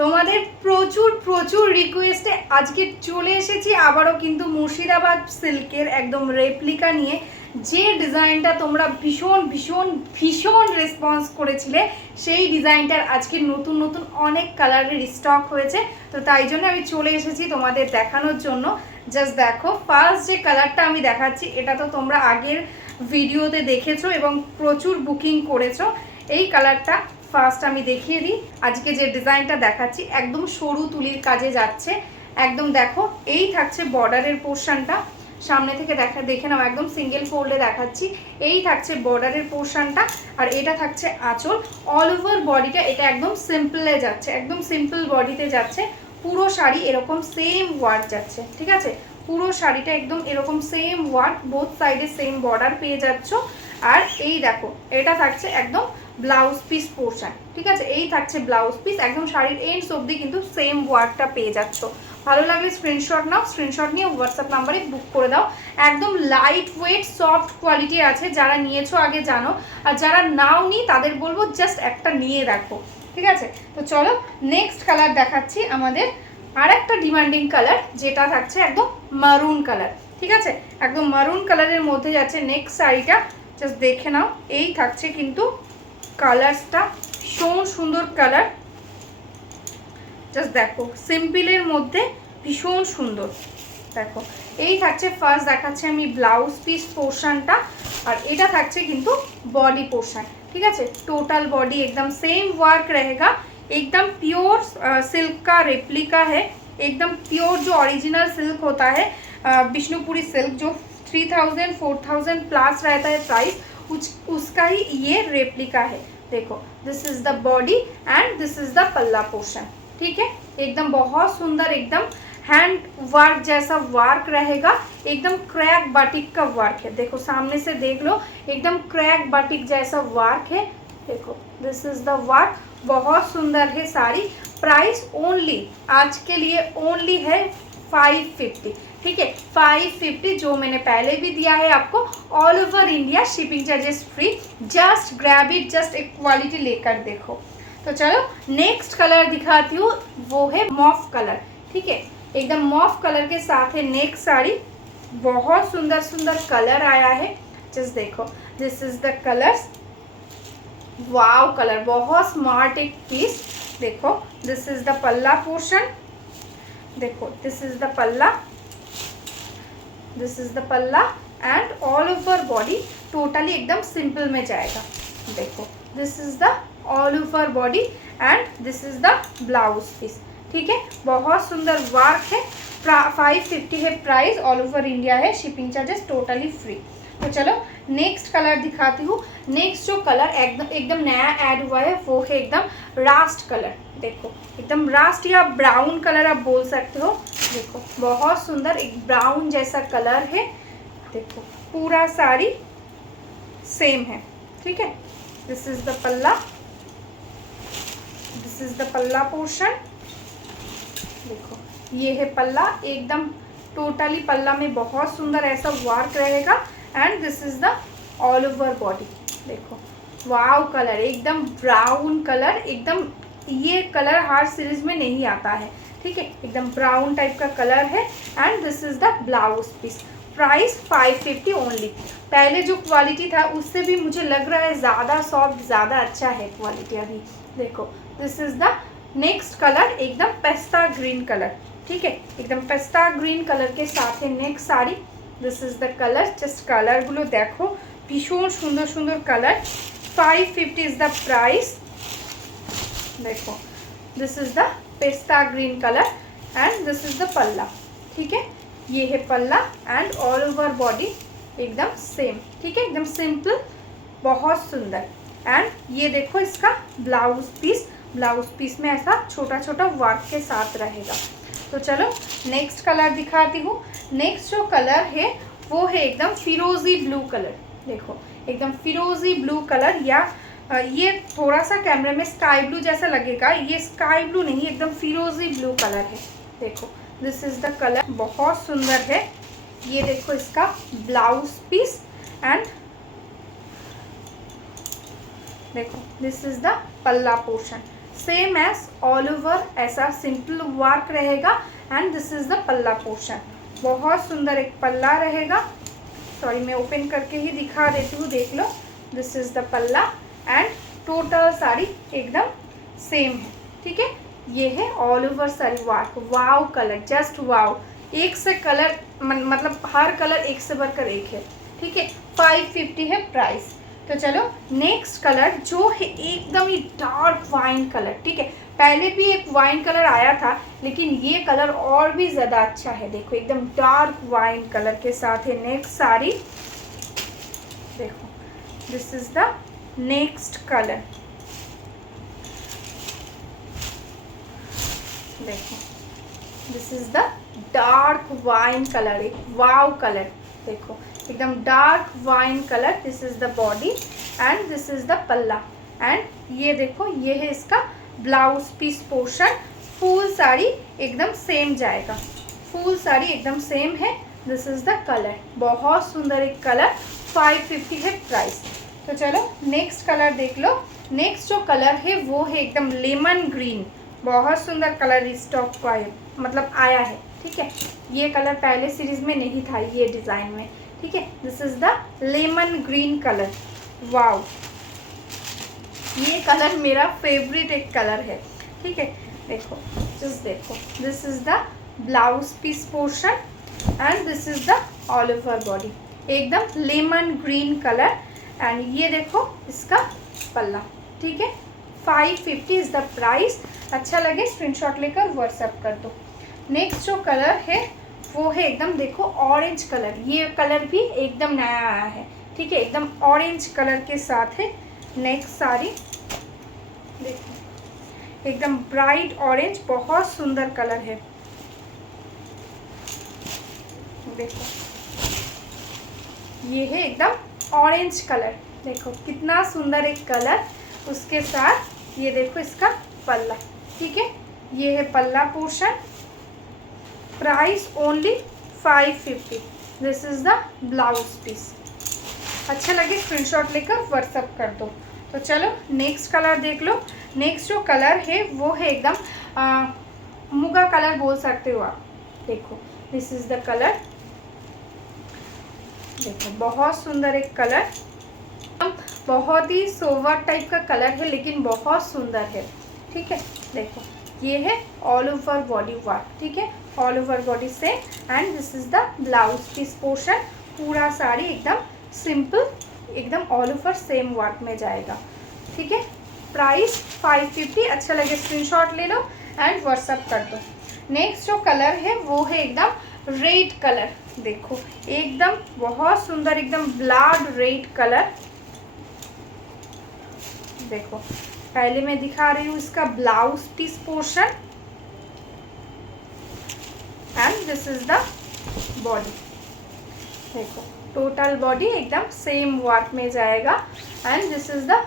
তোমাদের প্রচুর প্রচুর রিকোয়েস্টে আজকে চলে এসেছি আবারও কিন্তু মুর্শিদাবাদ সিল্কের একদম রেপ্লিকা নিয়ে। যে ডিজাইনটা তোমরা ভীষণ ভীষণ ভীষণ রেসপন্স করেছিলে, সেই ডিজাইনটার আজকে নতুন নতুন অনেক কালারের স্টক হয়েছে। তো তাই জন্য আমি চলে এসেছি তোমাদের দেখানোর জন্য। জাস্ট দেখো, ফার্স্ট যে কালারটা আমি দেখাচ্ছি এটা তো তোমরা আগের ভিডিওতে দেখেছো এবং প্রচুর বুকিং করেছো। এই কালারটা ফার্স্ট আমি দেখিয়ে দিই। আজকে যে ডিজাইনটা দেখাচ্ছি একদম সরু তুলির কাজে যাচ্ছে। একদম দেখো, এই থাকছে বর্ডারের পোর্শনটা, সামনে থেকে দেখে নাও, একদম সিঙ্গেল ফোল্ডে দেখাচ্ছি। এই থাকছে বর্ডারের পোর্শনটা, আর এটা থাকছে আঁচল। অল ওভার বডিটা এটা একদম সিম্পলে যাচ্ছে, একদম সিম্পল বডিতে যাচ্ছে। পুরো শাড়ি এরকম সেম ওয়ার্ক যাচ্ছে, ঠিক আছে? পুরো শাড়িটা একদম এরকম সেম ওয়ার্ক, বোথ সাইডে সেম বর্ডার পেয়ে যাচ্ছ। আর এই দেখো, এটা থাকছে একদম ব্লাউজ পিস পোর্শন, ঠিক আছে? এই থাকছে ব্লাউজ পিস, একদম শাড়ির এন্ডস অবধি কিন্তু সেম ওয়ার্কটা পেয়ে যাচ্ছ। ভালো লাগলে স্ক্রিনশট নাও, স্ক্রিনশট নিয়ে হোয়াটসঅ্যাপ নাম্বারে বুক করে দাও। একদম লাইট ওয়েট সফট কোয়ালিটি আছে, যারা নিয়েছো আগে জানো, আর যারা নাও নি তাদের বলবো জাস্ট একটা নিয়ে রাখো, ঠিক আছে? তো চলো নেক্সট কালার দেখাচ্ছি আমাদের আর একটা ডিমান্ডিং কালার, যেটা থাকছে একদম মারুন কালার, ঠিক আছে? একদম মারুন কালারের মধ্যে যাচ্ছে নেক্সট শাড়িটা। জাস্ট দেখে নাও, এই থাকছে কিন্তু কালারসটা, ভীষণ সুন্দর কালার। জাস্ট দেখো, সিম্পলের মধ্যে ভীষণ সুন্দর। দেখো, এই থাকছে ফার্স্ট দেখাচ্ছে আমি ব্লাউজ পিস পোর্শনটা, আর এটা থাকছে কিন্তু बॉडी पोर्शन, ठीक है? टोटल बॉडी एकदम सेम वर्क रहेगा, एकदम प्योर सिल्क का रेप्लिका है, एकदम प्योर जो ओरिजिनल सिल्क होता है, विष्णुपुरी सिल्क जो 3000 4000 प्लस रहता है प्राइस, उसका ही ये रेप्लिका है। देखो, this is the body and this is the पल्ला पोर्शन, ठीक है? एकदम बहुत सुंदर, एकदम हैंड वर्क जैसा वर्क रहेगा, एकदम क्रैक बाटिक का वर्क है। देखो सामने से देख लो, एकदम क्रैक बाटिक जैसा वर्क है। देखो, दिस इज द वर्क, बहुत सुंदर है साड़ी। प्राइस ओनली आज के लिए ओनली है 550, ठीक है? 550 जो मैंने पहले भी दिया है आपको। All over India shipping charges free. Just grab it, just एक क्वालिटी लेकर देखो। तो चलो नेक्स्ट कलर दिखाती हूँ, वो है मॉफ कलर, ठीक है? एकदम मॉफ कलर के साथ है नेक्स्ट साड़ी। बहुत सुंदर सुंदर कलर आया है, जस्ट देखो, this is the colours. Wow colour, बहुत स्मार्ट एक पीस। देखो, दिस इज द पल्ला पोर्शन। देखो, दिस इज द पल्ला, दिस इज द पल्ला and all over body totally एकदम सिंपल में जाएगा। देखो, this is the all over body and this is the blouse piece, ठीक है? बहुत सुंदर वर्क है। 550 है प्राइस, ऑल ओवर इंडिया है, शिपिंग चार्जेस टोटली फ्री। तो चलो नेक्स्ट कलर दिखाती हूँ। नेक्स्ट जो कलर एकदम नया ऐड हुआ है वो है एकदम रास्ट कलर। देखो, एकदम रास्ट या ब्राउन कलर आप बोल सकते हो। देखो, बहुत सुंदर एक ब्राउन जैसा कलर है। देखो, पूरा साड़ी सेम है, ठीक है? दिस इज द पल्ला, दिस इज द पल्ला पोर्शन। देखो, ये है पल्ला, एकदम टोटली पल्ला में बहुत सुंदर ऐसा वर्क रहेगा and this is the all over body. देखो, वाव कलर, एकदम ब्राउन कलर, एकदम ये कलर हर सीरीज में नहीं आता है, ठीक है? एकदम ब्राउन टाइप का कलर है and this is the blouse piece. Price 550 only. पहले जो क्वालिटी था उससे भी मुझे लग रहा है ज़्यादा सॉफ्ट, ज़्यादा अच्छा है क्वालिटी अभी। देखो, this is the next colour, एकदम पेस्ता ग्रीन कलर, ठीक है? एकदम पेस्ता ग्रीन कलर के साथ है next sari. This is the colour, just कलरगुलो देखो, भीषण सुंदर सुंदर कलर। 550 is the price. देखो, this is the pista green colour and this is the palla, ठीक है? ये है पल्ला एंड ऑल ओवर बॉडी एकदम सेम, ठीक है? एकदम सिंपल, बहुत सुंदर। एंड ये देखो इसका ब्लाउज पीस, ब्लाउज पीस में ऐसा छोटा छोटा वर्क के साथ रहेगा। तो चलो नेक्स्ट कलर दिखाती हूँ। नेक्स्ट जो कलर है वो है एकदम फिरोजी ब्लू कलर। देखो, एकदम फिरोजी ब्लू कलर, या ये थोड़ा सा कैमरे में स्काई ब्लू जैसा लगेगा, ये स्काई ब्लू नहीं, एकदम फिरोजी ब्लू कलर है। देखो, दिस इज द कलर, बहुत सुंदर है। ये देखो इसका ब्लाउज पीस एंड देखो, दिस इज द पल्ला portion, same as all over ऐसा सिंपल वर्क रहेगा। एंड दिस इज द पल्ला पोर्शन, बहुत सुंदर एक पल्ला रहेगा। सॉरी मैं ओपन करके ही दिखा देती हूँ, देख लो। दिस इज द पल्ला एंड टोटल साड़ी एकदम सेम है, ठीक है। ये है all over sari work, wow colour, just वाव, एक से कलर मतलब हर कलर एक से बढ़कर एक है, ठीक है। 550 है प्राइस। तो चलो नेक्स्ट कलर जो है एकदम ही डार्क वाइन कलर, ठीक है। पहले भी एक वाइन कलर आया था, लेकिन ये कलर और भी ज़्यादा अच्छा है। देखो एकदम डार्क वाइन कलर के साथ है नेक्स्ट साड़ी। देखो this is the next colour, देखो this is the dark wine colour, एक वाव कलर, देखो एकदम dark wine colour. This is the body and this is the पल्ला। एंड ये देखो ये है इसका blouse piece portion. Full sari एकदम सेम जाएगा, फुल साड़ी एकदम सेम है। दिस इज द कलर, बहुत सुंदर एक कलर, 550 है प्राइस। तो चलो नेक्स्ट कलर देख लो। नेक्स्ट जो कलर है वो है एकदम लेमन ग्रीन, बहुत सुंदर कलर स्टॉक का मतलब आया है, ठीक है। ये कलर पहले सीरीज में नहीं था ये डिज़ाइन में, ठीक है। This is the lemon green colour, wow, ये कलर मेरा फेवरेट एक कलर है, ठीक है। देखो जस्ट देखो, this is the blouse piece portion and this is the all over body, एकदम लेमन ग्रीन कलर। एंड ये देखो इसका पल्ला, ठीक है। 550 इज द प्राइस। अच्छा लगे स्क्रीनशॉट लेकर व्हाट्सएप कर दो। नेक्स्ट जो कलर है वो है एकदम देखो ऑरेंज कलर, ये कलर भी एकदम नया आया है, ठीक है। एकदम ऑरेंज कलर के साथ है नेक्स्ट साड़ी, देखो एकदम ब्राइट ऑरेंज, बहुत सुंदर कलर है। देखो ये है एकदम ऑरेंज कलर, देखो कितना सुंदर एक कलर। उसके साथ ये देखो इसका पल्ला, ठीक है। ये है पल्ला portion, price only 550। This is the blouse piece. अच्छा लगे स्क्रीनशॉट लेकर व्हाट्सएप कर दो। तो चलो नेक्स्ट कलर देख लो। नेक्स्ट जो कलर है वो है एकदम मुगा कलर बोल सकते हो आप। देखो दिस इज द कलर, देखो बहुत सुंदर एक कलर, बहुत ही सोवर टाइप का कलर है लेकिन बहुत सुंदर है, ठीक है। देखो ये है ऑल ओवर बॉडी वर्क, ठीक है, ऑल ओवर बॉडी से। And this is the blouse piece portion, पूरा साड़ी एकदम सिंपल, एकदम ऑल ओवर सेम वर्क में जाएगा, ठीक है। प्राइस 550। अच्छा लगे स्क्रीनशॉट ले लो एंड व्हाट्सअप कर दो। नेक्स्ट जो कलर है वो है एकदम रेड कलर, देखो एकदम बहुत सुंदर, एकदम ब्लड रेड कलर। देखो पहले मैं दिखा रही हूँ इसका blouse piece portion and this is the body. देखो टोटल बॉडी एकदम सेम वर्क में जाएगा एंड दिस इज द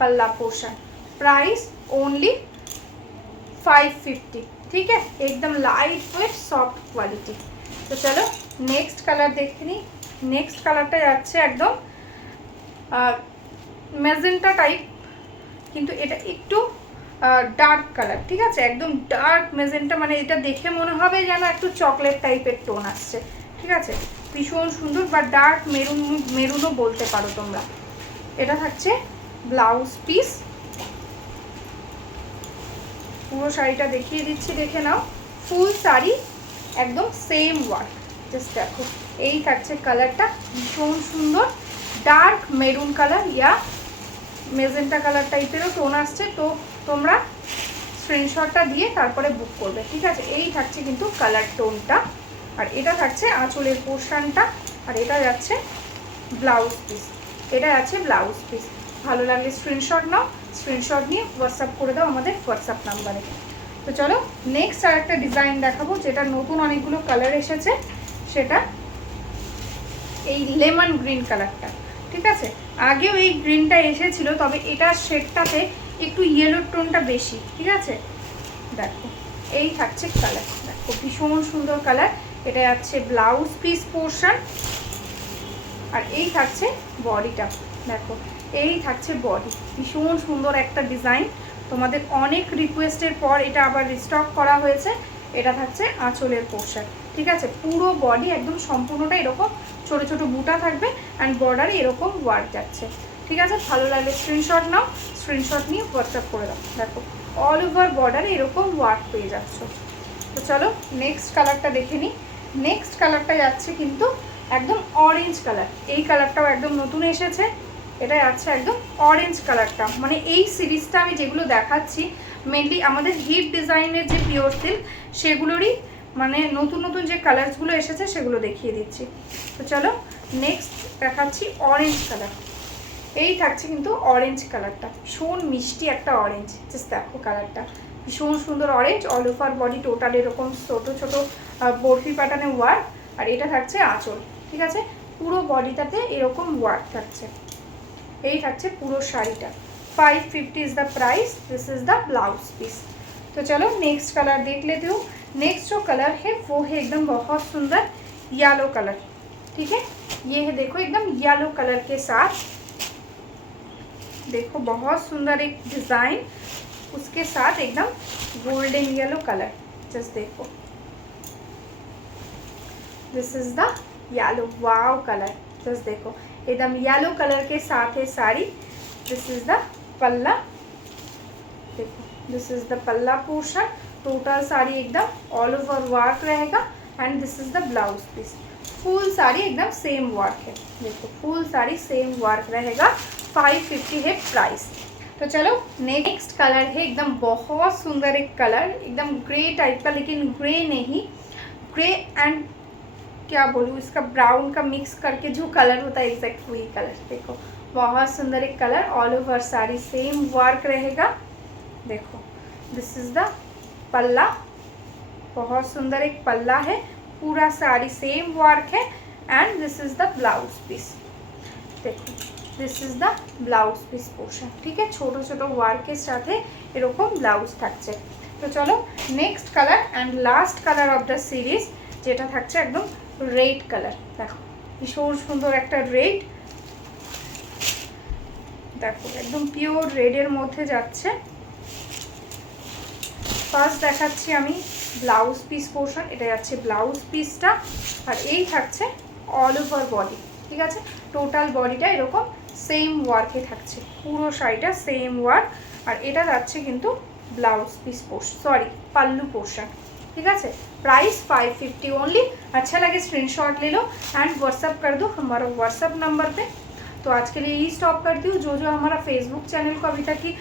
पल्ला पोर्शन। प्राइस ओनली 550, ठीक है। एकदम लाइट वेट सॉफ्ट क्वालिटी। तो चलो नेक्स्ट कलर देखनी। नेक्स्ट कलरটা যাচ্ছে একদম ম্যাজেন্টা টাইপ, কিন্তু এটা একটু ডার্ক কালার, ঠিক আছে। একদম ডার্ক ম্যাজেন্টা, মানে এটা দেখে মনে হবে যেন একটু চকলেট টাইপের টোন আসছে, ঠিক আছে। ভীষণ সুন্দর, বা ডার্ক মেরুন, মেরুনও বলতে পারো তোমরা। এটা থাকছে ব্লাউজ পিস। পুরো শাড়িটা দেখিয়ে দিচ্ছি, দেখে নাও। ফুল শাড়ি একদম সেম ওয়ার্ক, জাস্ট দেখো এই থাকছে কালারটা, ভীষণ সুন্দর ডার্ক মেরুন কালার ইয়া মেজেন্টা কালার টাইপেরও টোন আসছে। তো তোমরা স্ক্রিনশটটা দিয়ে তারপরে বুক করবে, ঠিক আছে। এই থাকছে কিন্তু কালার টোনটা, আর এটা থাকছে আঁচলের পোর্শনটা, আর এটা যাচ্ছে ব্লাউজ পিস, এটা যাচ্ছে ব্লাউজ পিস। ভালো লাগলে স্ক্রিনশট নাও, স্ক্রিনশট নিয়ে হোয়াটসঅ্যাপ করে দাও আমাদের হোয়াটসঅ্যাপ নাম্বারে। তো চলো নেক্সট আর একটা ডিজাইন দেখাবো, যেটা নতুন অনেকগুলো কালার এসেছে, সেটা এই লেমন গ্রিন কালারটা, ঠিক আছে। আগেও এই গ্রিনটা এসেছিল, তবে এটা শেডটাতে একটু ইয়েলোর টোনটা বেশি, ঠিক আছে। দেখো এই থাকছে কালার, দেখো ভীষণ সুন্দর কালার। এটা যাচ্ছে ব্লাউজ পিস পোর্শন, আর এই থাকছে বডিটা, দেখো এই থাকছে বডি। ভীষণ সুন্দর একটা ডিজাইন, তোমাদের অনেক রিকোয়েস্টের পর এটা আবার রিস্টক করা হয়েছে। এটা থাকছে আঁচলের পোর্শন, ঠিক আছে। পুরো বডি একদম সম্পূর্ণটা এরকম ছোট ছোট বুটা থাকবে অ্যান্ড বর্ডারে এরকম ওয়ার্ক যাচ্ছে, ঠিক আছে। ভালো লাগলে স্ক্রিনশট নাও, স্ক্রিনশট নিয়ে হোয়াটসঅ্যাপ করে দাও। দেখো অল ওভার বর্ডারে এরকম ওয়ার্ক পেয়ে যাচ্ছ। তো চলো নেক্সট কালারটা দেখে নিই। নেক্সট কালারটা যাচ্ছে কিন্তু একদম অরেঞ্জ কালার। এই কালারটাও একদম নতুন এসেছে। এটা যাচ্ছে একদম অরেঞ্জ কালারটা, মানে এই সিরিজটা আমি যেগুলো দেখাচ্ছি মেনলি আমাদের হিট ডিজাইনের যে পিওর সিল্ক সেগুলোরই মানে নতুন নতুন যে কালারসগুলো এসেছে সেগুলো দেখিয়ে দিচ্ছি। তো চলো নেক্সট দেখাচ্ছি অরেঞ্জ কালার। এই থাকছে কিন্তু অরেঞ্জ কালারটা, ভীষণ মিষ্টি একটা অরেঞ্জ। জাস্ট দেখো কালারটা ভীষণ সুন্দর orange. All over body total এরকম ছোটো ছোটো বরফি প্যাটার্নে ওয়ার্ক, আর এটা থাকছে আঁচল, ঠিক আছে। পুরো বডিটাতে এরকম ওয়ার্ক থাকছে। এই থাকছে পুরো শাড়িটা। 550 is the price. This is the blouse piece. तो चलो नेक्स्ट कलर देख लेती हूँ। नेक्स्ट जो कलर है वो है एकदम बहुत सुंदर येलो कलर, ठीक है। ये है देखो एकदम येलो कलर के साथ, देखो बहुत सुंदर एक डिज़ाइन, उसके साथ एकदम गोल्डन येलो कलर। जस्ट देखो this is the yellow wow colour. Just देखो एकदम येलो कलर के साथ है साड़ी। दिस इज़ द पल्ला, देखो दिस इज़ द पल्ला पोर्शन। टोटल साड़ी एकदम ऑल ओवर वर्क रहेगा and this is the blouse piece. Full sari एकदम सेम वर्क है, देखो फुल साड़ी सेम वर्क रहेगा। 550 है प्राइस। तो चलो नेक्स्ट कलर है एकदम बहुत सुंदर एक कलर, एकदम ग्रे टाइप का, लेकिन ग्रे नहीं, ग्रे एंड क्या बोलूँ इसका ब्राउन का मिक्स करके जो कलर होता है एग्जैक्ट वही कलर। देखो बहुत सुंदर एक colour, all over sari same work रहेगा। देखो दिस इज़ द पल्ला, बहुत सुंदर एक पल्ला है, पूरा साड़ी सेम वर्क है and this is the blouse piece. देखो this is the blouse piece portion, ठीक है। छोटो छोटो वार्केर साथे एरकम ब्लाउज थाकছে। तो चलो next colour and last colour of the series যেটা থাকছে একদম রেড কালার। দেখো ভীষণ সুন্দর একটা রেড, দেখো একদম পিওর রেডের মধ্যে যাচ্ছে। ফার্স্ট দেখাচ্ছি আমি ব্লাউজ পিস পোর্শন, এটা যাচ্ছে ব্লাউজ পিসটা, আর এই থাকছে অল ওভার বডি, ঠিক আছে। টোটাল বডিটা এরকম সেম ওয়ার্কে থাকছে, পুরো শাড়িটা সেম ওয়ার্ক, আর এটা যাচ্ছে কিন্তু ब्लाउज पीस पोर्शन, सॉरी पल्लू पोर्शन, ठीक है। Price 550 only. अच्छा लगे स्क्रीनशॉट ले लो एंड व्हाट्सअप कर दो हमारा व्हाट्सअप नंबर पे। तो आज के लिए यही स्टॉप करती हूँ। जो जो हमारा फेसबुक चैनल को अभी तक ही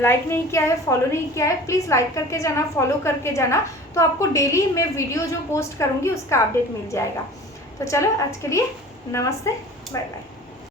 लाइक नहीं किया है, फॉलो नहीं किया है, प्लीज़ लाइक करके जाना, फॉलो करके जाना, तो आपको डेली मैं वीडियो जो पोस्ट करूँगी उसका अपडेट मिल जाएगा। तो चलो आज के लिए नमस्ते, बाय बाय।